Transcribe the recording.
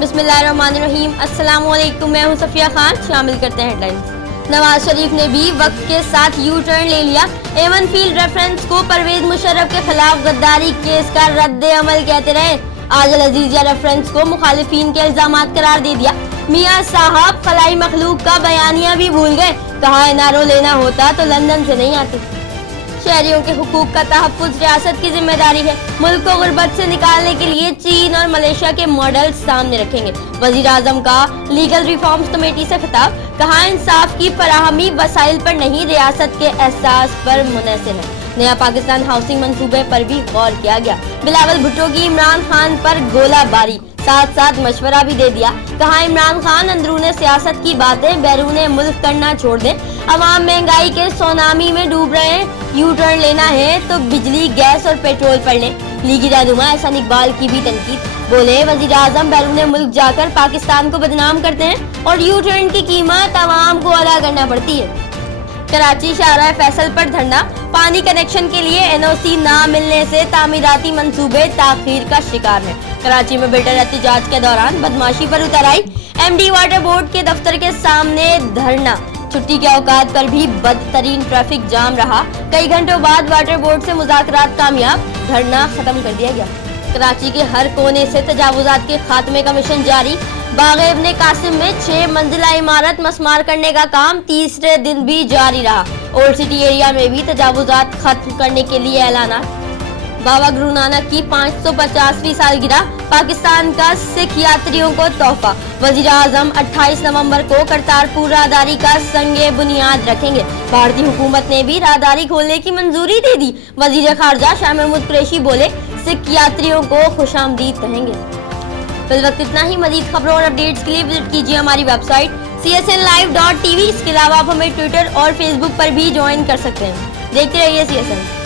बिस्मिल्लाहिर्रहमानिर्रहीम। अस्सलाम वालेकुम, मैं हूं सफिया खान। शामिल करते हैं हेडलाइंस। नवाज शरीफ ने भी वक्त के साथ यू टर्न ले लिया। एवन फील्ड रेफरेंस को परवेज मुशर्रफ के खिलाफ गद्दारी केस का रद्द अमल कहते रहे। आजल अजीजिया रेफरेंस को मुखालिफिन के इल्जामात करार दे दिया। मियां साहब खलाई मखलूक का बयानिया भी भूल गए। कहा एनआरओ लेना होता तो लंदन से नहीं आते। शहरियों के हुकूक का तहफ्फुज रियासत की जिम्मेदारी है। मुल्क को गुर्बत से निकालने के लिए चीन और मलेशिया के मॉडल सामने रखेंगे। वजीर आजम का लीगल रिफॉर्म्स कमेटी से खिताब। कहा इंसाफ की फराहमी वसाइल पर नहीं, रियासत के एहसास पर मुनहसर है। नया पाकिस्तान हाउसिंग मंसूबे पर भी गौर किया गया। बिलावल भुट्टो की इमरान खान पर गोलाबारी, साथ साथ मशवरा भी दे दिया। कहा इमरान खान अंदरूने सियासत की बातें बैरूने मुल्क करना छोड़ दें। अवाम महंगाई के सोनामी में डूब रहे हैं। यू टर्न लेना है तो बिजली, गैस और पेट्रोल पर लें। लीगी रहनुमा एहसान इकबाल की भी तनकीद। बोले वजीर आजम बैरूने मुल्क जाकर पाकिस्तान को बदनाम करते हैं और यू टर्न की कीमत अवाम को अदा करना पड़ती है। कराची शाहराह फैसल पर धरना। पानी कनेक्शन के लिए एनओसी ना मिलने से तामीराती मंसूबे ताखीर का शिकार है। कराची में बिल्डर एहतजाज के दौरान बदमाशी पर उतर आई। एमडी वाटर बोर्ड के दफ्तर के सामने धरना। छुट्टी के औकात पर भी बदतरीन ट्रैफिक जाम रहा। कई घंटों बाद वाटर बोर्ड से मुज़ाकरात कामयाब, धरना खत्म कर दिया गया। कराची के हर कोने से तजावुजात के खात्मे का मिशन जारी। बाग़ इब्ने कासिम में 6 मंजिला इमारत मस्मार करने का काम तीसरे दिन भी जारी रहा। ओल्ड सिटी एरिया में भी तजावुजात खत्म करने के लिए ऐलान। बाबा गुरु नानक की 550वीं सालगिरह, पाकिस्तान का सिख यात्रियों को तोहफा। वजीर आजम 28 नवंबर को करतारपुर राहदारी का संगे बुनियाद रखेंगे। भारतीय हुकूमत ने भी राहदारी खोलने की मंजूरी दे दी। वजीर खारजा शाह महमूद कुरैशी बोले सिख यात्रियों को खुशामदीद कहेंगे। फिल वक्त इतना ही। मजीद खबरों और अपडेट्स के लिए विजिट कीजिए हमारी वेबसाइट csnlive.tv। इसके अलावा आप हमें ट्विटर और फेसबुक पर भी ज्वाइन कर सकते हैं। देखते रहिए CSN।